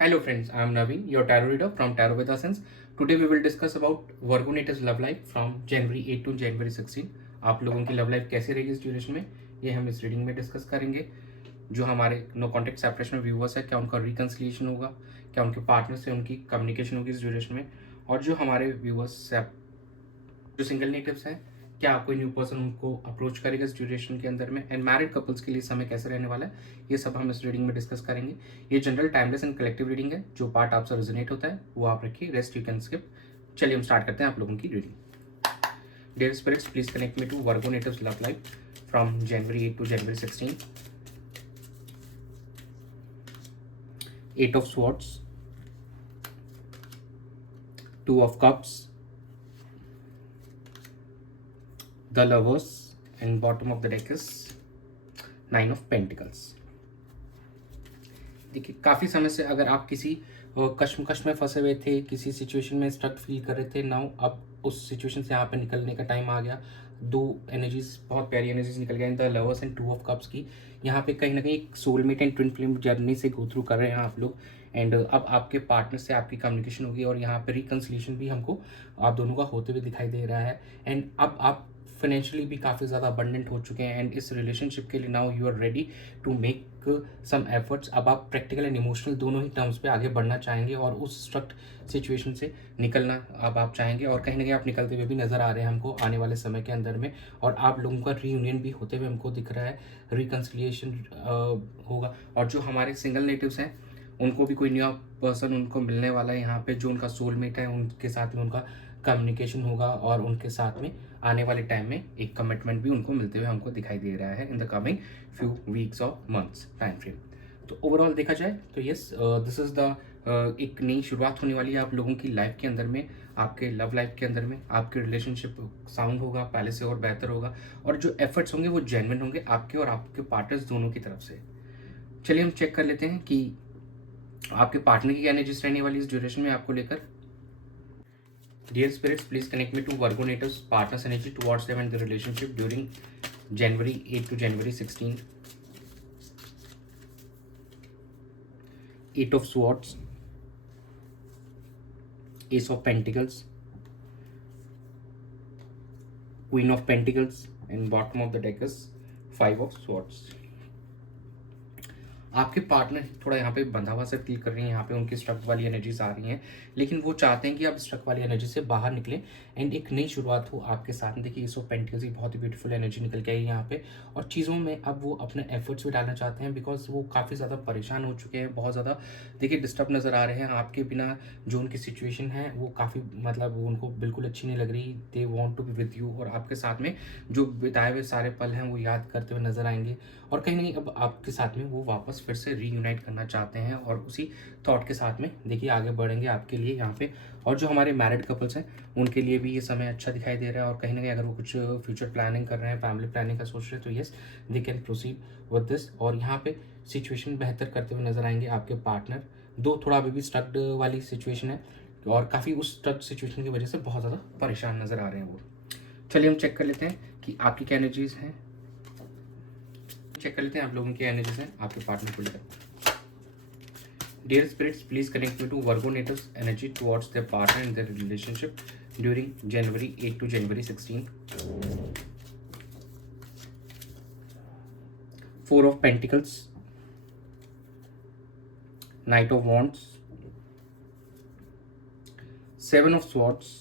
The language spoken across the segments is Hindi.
Hello friends, I am Naveen, your tarot reader from Tarot with Essence. Today we will discuss about Virgo Native's love life from January 8 to January 16. आप लोगों की लव लाइफ कैसे रहेगी इस ड्यूरेशन में, ये हम इस रीडिंग में डिस्कस करेंगे. जो हमारे नो कॉन्टेक्ट सेपरेशन व्यूवर्स है, क्या उनका रिकन्सिलिएशन होगा, क्या उनके पार्टनर से उनकी कम्युनिकेशन होगी इस ड्यूरेशन में, और जो हमारे व्यूवर्स जो सिंगल नेटिव्स हैं, क्या कोई न्यू पर्सन उनको अप्रोच करेगा इस ड्यूरेशन के अंदर में, एंड मैरिड कपल्स के लिए समय कैसे रहने वाला है, ये सब हम इस रीडिंग में डिस्कस करेंगे. ये general timeless and collective reading है. जो पार्ट आपसे रेजोनेट होता है वो आप रखिए, रेस्ट यू कैन स्किप. चलिए हम स्टार्ट करते हैं आप लोगों की reading. Dear spirits, please connect me to Virgo natives love life from January 8 to January 16. 8 of Swords, 2 of Cups, the Lovers, and bottom of the deck is 9 of Pentacles. देखिए, काफ़ी समय से अगर आप किसी कश्मकश में फंसे हुए थे, किसी सिचुएशन में स्ट्रक फील कर रहे थे, नाउ अब उस सिचुएशन से यहाँ पे निकलने का टाइम आ गया. दो एनर्जीज, बहुत प्यारी एनर्जीज निकल गई, the lovers and 2 of cups की. यहाँ पे कहीं ना कहीं एक soulmate and twin flame journey से गो थ्रू कर रहे हैं आप लोग. एंड अब आपके पार्टनर से आपकी कम्युनिकेशन होगी और यहाँ पे रिकन्सिलिएशन भी हमको आप दोनों का होते हुए दिखाई दे रहा है. एंड अब आप फाइनेंशियली भी काफ़ी ज़्यादा अबंडेंट हो चुके हैं. एंड इस रिलेशनशिप के लिए now you are ready to make some efforts. अब आप प्रैक्टिकल एंड इमोशनल दोनों ही टर्म्स पे आगे बढ़ना चाहेंगे और उस स्ट्रक्ट सिचुएशन से निकलना अब आप चाहेंगे. और कहीं ना कहीं आप निकलते हुए भी नज़र आ रहे हैं हमको आने वाले समय के अंदर में. और आप लोगों का रीयूनियन भी होते हुए हमको दिख रहा है, रिकन्सिलिएशन होगा. और जो हमारे सिंगल नेटिव्स हैं उनको भी कोई नया पर्सन उनको मिलने वाला है यहाँ पे, जो उनका सोलमेट है, उनके साथ में उनका कम्युनिकेशन होगा और उनके साथ में आने वाले टाइम में एक कमिटमेंट भी उनको मिलते हुए हमको दिखाई दे रहा है in the coming few weeks और मंथ्स टाइम फ्रेम. तो ओवरऑल देखा जाए तो यस, दिस इज़ द एक नई शुरुआत होने वाली है आप लोगों की लाइफ के अंदर में, आपके लव लाइफ के अंदर में. आपके रिलेशनशिप साउंड होगा, पहले से और बेहतर होगा, और जो एफर्ट्स होंगे वो जेन्युइन होंगे आपके और आपके पार्टनर्स दोनों की तरफ से. चलिए हम चेक कर लेते हैं कि आपके पार्टनर की एनर्जीज रहने वाली इस ड्यूरेशन में आपको लेकर. Dear spirits, please connect me to Virgo natives partners energy towards them and the relationship during January 8 to January 16. 8 of Swords, Ace of Pentacles, Queen of Pentacles, and bottom of the deck is 5 of Swords. आपके पार्टनर थोड़ा यहाँ पे बंधा हुआ से फील कर रही हैं, यहाँ पे उनकी स्ट्रक वाली एनर्जीज आ रही हैं, लेकिन वो चाहते हैं कि आप स्ट्रक वाली एनर्जी से बाहर निकलें एंड एक नई शुरुआत हो आपके साथ में. देखिए, सो पेंटिकल्स की बहुत ही ब्यूटीफुल एनर्जी निकल के आई है यहाँ पे, और चीज़ों में अब वो अपने एफर्ट्स भी डालना चाहते हैं बिकॉज वो काफ़ी ज़्यादा परेशान हो चुके हैं, बहुत ज़्यादा देखिए डिस्टर्ब नज़र आ रहे हैं आपके बिना. जो उनकी सिचुएशन है वो काफ़ी मतलब उनको बिल्कुल अच्छी नहीं लग रही. They want to be with you, और आपके साथ में जो बिताए हुए सारे पल हैं वो याद करते हुए नजर आएंगे. और कहीं ना कहीं अब आपके साथ में वो वापस फिर से रीयूनाइट करना चाहते हैं और उसी थॉट के साथ में देखिए आगे बढ़ेंगे आपके लिए यहाँ पे. और जो हमारे मैरिड कपल्स हैं उनके लिए भी ये समय अच्छा दिखाई दे रहा है. और कहीं ना कहीं अगर वो कुछ फ्यूचर प्लानिंग कर रहे हैं, फैमिली प्लानिंग का सोच रहे हैं, तो yes they can proceed with this. और यहाँ पे सिचुएशन बेहतर करते हुए नजर आएंगे आपके पार्टनर. दो थोड़ा अभी भी स्ट्रक्ड वाली सिचुएशन है और काफ़ी उस स्ट्रक्ड सिचुएशन की वजह से बहुत ज़्यादा परेशान नज़र आ रहे हैं वो. चलिए हम चेक कर लेते हैं कि आपकी क्या एनर्जीज हैं. चेक कर लेते हैं आप लोगों की एनर्जीज हैं आपके पार्टनर को लेकर. Dear spirits, please connect me to Virgo natives energy towards their partner and their relationship during January 8 to January 16. 4 of Pentacles, Knight of Wands, 7 of Swords,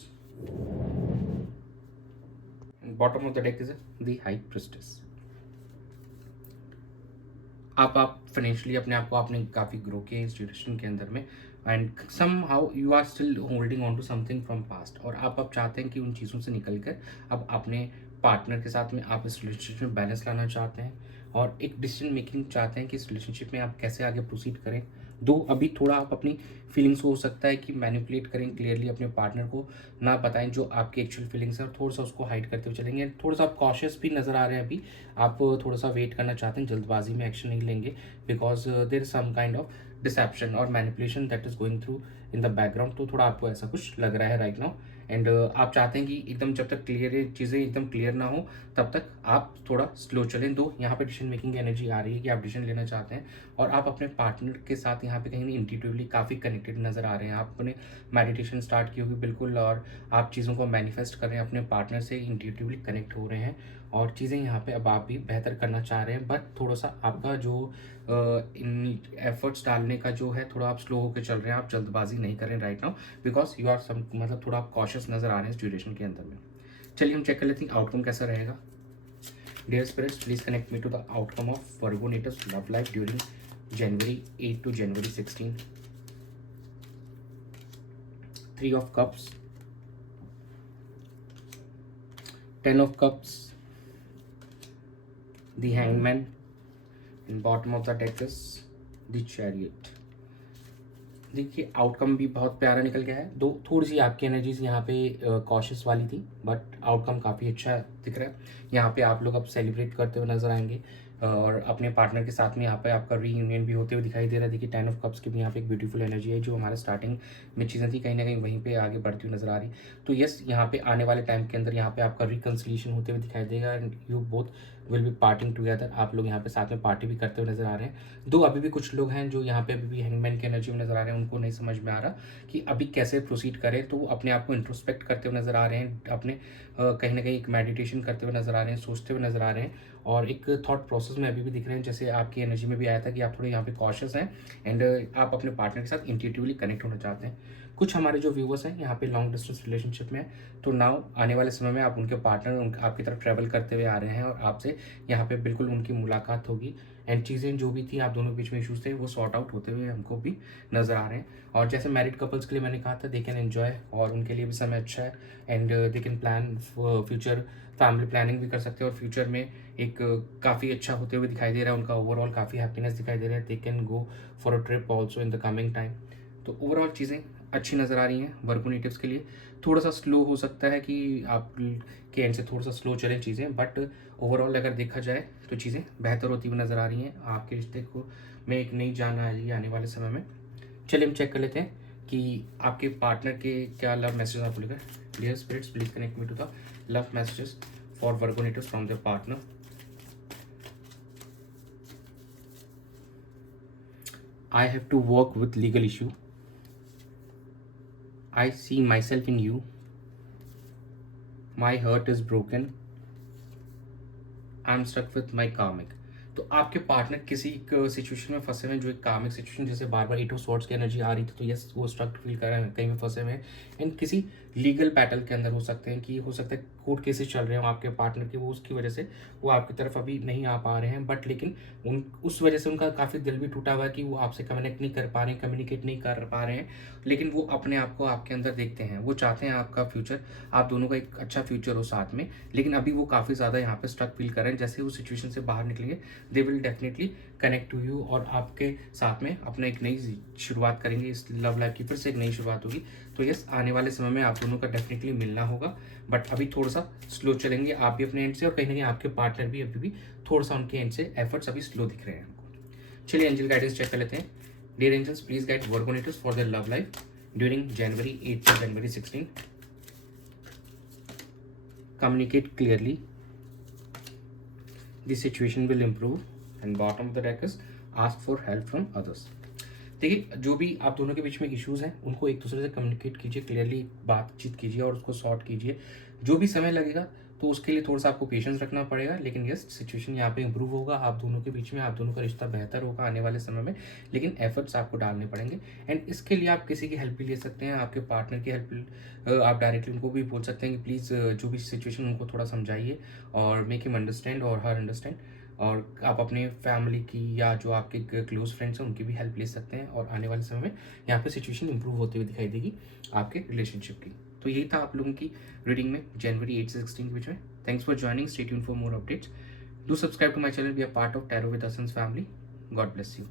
and bottom of the deck is the High Priestess. आप फाइनेंशियली अपने आप को आपने काफ़ी ग्रो किया इस ड्यूरेशन के अंदर में, and somehow you are still holding on to something from past. और आप चाहते हैं कि उन चीज़ों से निकल कर अब अपने पार्टनर के साथ में आप इस रिलेशनशिप में बैलेंस लाना चाहते हैं और एक डिसीजन मेकिंग चाहते हैं कि इस रिलेशनशिप में आप कैसे आगे प्रोसीड करें. दो अभी थोड़ा आप अपनी फीलिंग्स को हो सकता है कि मैनिपुलेट करें, क्लियरली अपने पार्टनर को ना बताएं जो आपकी एक्चुअल फीलिंग्स है, और थोड़ा सा उसको हाइड करते हुए चलेंगे. थोड़ा सा आप कॉशियस भी नज़र आ रहे हैं अभी, आप थोड़ा सा वेट करना चाहते हैं, जल्दबाजी में एक्शन नहीं लेंगे because there is some kind of deception और manipulation that is going through in the background. तो थोड़ा आपको ऐसा कुछ लग रहा है राइट नाउ. एंड आप चाहते हैं कि एकदम जब तक क्लियर चीज़ें एकदम क्लियर ना हो तब तक आप थोड़ा स्लो चलें। दो यहाँ पे डिसीजन मेकिंग की एनर्जी आ रही है कि आप डिसीजन लेना चाहते हैं और आप अपने पार्टनर के साथ यहाँ पे कहीं ना इंट्यूटिवली काफ़ी कनेक्टेड नज़र आ रहे हैं। आपने मेडिटेशन स्टार्ट की होगी बिल्कुल, और आप चीज़ों को मैनिफेस्ट कर रहे हैं, अपने पार्टनर से इंट्यूटिवली कनेक्ट हो रहे हैं और चीज़ें यहाँ पे अब आप भी बेहतर करना चाह रहे हैं। बट थोड़ा सा आपका जो इन एफर्ट्स डालने का जो है थोड़ा आप स्लो होकर चल रहे हैं, आप जल्दबाजी नहीं कर रहे हैं right now, because you are some मतलब थोड़ा आप कॉशियस नज़र आ रहे हैं इस ड्यूरेशन के अंदर में। चलिए हम चेक कर लेते हैं आउटकम कैसा रहेगा। Dear spirits, please connect me to the outcome of Virgo natives love life during January 8 to January 16. 3 of Cups, 10 of Cups, the Hangman, and bottom of the deck is the Chariot. देखिए आउटकम भी बहुत प्यारा निकल गया है। दो थोड़ी सी आपकी एनर्जीज यहाँ पे कॉशियस वाली थी, बट आउटकम काफ़ी अच्छा दिख रहा है। यहाँ पे आप लोग अब सेलिब्रेट करते हुए नजर आएंगे और अपने पार्टनर के साथ में यहाँ पे आपका रीयूनियन भी होते हुए दिखाई दे रहा है। देखिए 10 ऑफ कप्स की भी यहाँ पे एक ब्यूटीफुल एनर्जी है, जो हमारे स्टार्टिंग में चीज़ें थी कहीं ना कहीं वहीं पे आगे बढ़ती हुई नजर आ रही। तो यस, यहाँ पे आने वाले टाइम के अंदर यहाँ पे आपका रिकन्सिलिएशन होते हुए दिखाई देगा and you both will be parting together. आप लोग यहाँ पे साथ में पार्टी भी करते हुए नजर आ रहे हैं। दो अभी भी कुछ लोग हैं जो यहाँ पे अभी भी हैंगमैन की एनर्जी में नजर आ रहे हैं, उनको नहीं समझ में आ रहा कि अभी कैसे प्रोसीड करें, तो वो अपने आप को इंट्रोस्पेक्ट करते हुए नजर आ रहे हैं, अपने कहीं ना कहीं एक मेडिटेशन करते हुए नजर आ रहे हैं, सोचते हुए नजर आ रहे हैं और एक थॉट प्रोसेस में अभी भी दिख रहे हैं। जैसे आपकी एनर्जी में भी आया था कि आप थोड़े यहाँ पे कॉशियस हैं एंड आप अपने पार्टनर के साथ इंट्यूटिवली कनेक्ट होना चाहते हैं। कुछ हमारे जो व्यूवर्स हैं यहाँ पे लॉन्ग डिस्टेंस रिलेशनशिप में, तो नाउ आने वाले समय में आप उनके पार्टनर आपकी तरफ ट्रैवल करते हुए आ रहे हैं और आपसे यहाँ पे बिल्कुल उनकी मुलाकात होगी एंड चीज़ें जो भी थी आप दोनों के बीच में इशूज़ थे वो सॉर्ट आउट होते हुए हमको भी नज़र आ रहे हैं। और जैसे मैरिड कपल्स के लिए मैंने कहा था दे कैन एन्जॉय, और उनके लिए भी समय अच्छा है and they can plan future, family planning भी कर सकते हैं और फ्यूचर में एक काफ़ी अच्छा होते हुए दिखाई दे रहा है। उनका ओवरऑल काफ़ी हैप्पीनेस दिखाई दे रहा है। They can go for a trip also in the coming time. तो ओवरऑल चीज़ें अच्छी नज़र आ रही हैं वर्गो नेटिव्स के लिए। थोड़ा सा स्लो हो सकता है कि आप के एंड से थोड़ा सा स्लो चलें चीज़ें, बट ओवरऑल अगर देखा जाए तो चीज़ें बेहतर होती हुई नज़र आ रही हैं। आपके रिश्ते को में एक नई जान आएगी आने वाले समय में। चलिए हम चेक कर लेते हैं कि आपके पार्टनर के क्या लव मैसेज आपको लिखा है। Dear spirits, please connect me to the love messages for Virgo natives from their partner. I have to work with legal issue. I see myself in you. My heart is broken. I'm stuck with my karmic. तो आपके पार्टनर किसी सिचुएशन में फंसे हुए हैं, जो एक कामिक सिचुएशन, जैसे बार बार 8 ऑफ स्वॉर्ड्स की एनर्जी आ रही थी, तो यस वो स्ट्रक फील कर रहे हैं, कहीं में फंसे हुए हैं एंड किसी लीगल बैटल के अंदर हो सकते हैं कि हो सकता है कोर्ट केसेस चल रहे हो आपके पार्टनर के, वो उसकी वजह से वो आपकी तरफ अभी नहीं आ पा रहे हैं, बट लेकिन उन उस वजह से उनका काफ़ी दिल भी टूटा हुआ है कि वो आपसे कम्युनिकेट नहीं कर पा रहे हैं, कम्युनिकेट नहीं कर पा रहे हैं, लेकिन वो अपने आप को आपके अंदर देखते हैं, वो चाहते हैं आपका फ्यूचर, आप दोनों का एक अच्छा फ्यूचर हो साथ में, लेकिन अभी वो काफ़ी ज़्यादा यहाँ पे स्ट्रक फील कर रहे हैं। जैसे वो सिचुएशन से बाहर निकलेंगे they will definitely connect to you और आपके साथ में अपना एक नई शुरुआत करेंगे। इस लव लाइफ की फिर से एक नई शुरुआत होगी। तो यस, आने वाले समय में आप दोनों का डेफिनेटली मिलना होगा, बट अभी थोड़ा सा स्लो चलेंगे आप भी अपने एंड से और कहीं ना कहीं आपके पार्टनर भी अभी भी थोड़ा सा उनके एंड से एफर्ट्स अभी स्लो दिख रहे हैं हमको। चलिए एंजल गाइडेंस चेक कर लेते हैं। Dear angels, please guide Virgo natives for their love life during January 8 to January 16. Communicate clearly. The situation will improve. And bottom of the deck is ask for help from others. देखिए जो भी आप दोनों के बीच में इश्यूज़ हैं उनको एक दूसरे से कम्युनिकेट कीजिए, क्लियरली बातचीत कीजिए और उसको सॉर्ट कीजिए। जो भी समय लगेगा तो उसके लिए थोड़ा सा आपको पेशेंस रखना पड़ेगा, लेकिन यस सिचुएशन यहाँ पे इंप्रूव होगा आप दोनों के बीच में, आप दोनों का रिश्ता बेहतर होगा आने वाले समय में, लेकिन एफर्ट्स आपको डालने पड़ेंगे एंड इसके लिए आप किसी की हेल्प भी ले सकते हैं। आपके पार्टनर की हेल्प आप डायरेक्टली उनको भी बोल सकते हैं कि प्लीज़ जो भी सिचुएशन उनको थोड़ा समझाइए और मेक हिम अंडरस्टैंड और हर अंडरस्टैंड। और आप अपने फैमिली की या जो आपके क्लोज फ्रेंड्स हैं उनकी भी हेल्प ले सकते हैं और आने वाले समय में यहाँ पे सिचुएशन इंप्रूव होते हुए दिखाई देगी आपके रिलेशनशिप की। तो यही था आप लोगों की रीडिंग में January 8 से 16 के बीच में। Thanks for joining, stay tuned for more updates, do subscribe to my channel, be a part of tarot with असंस फैमिली। God bless you.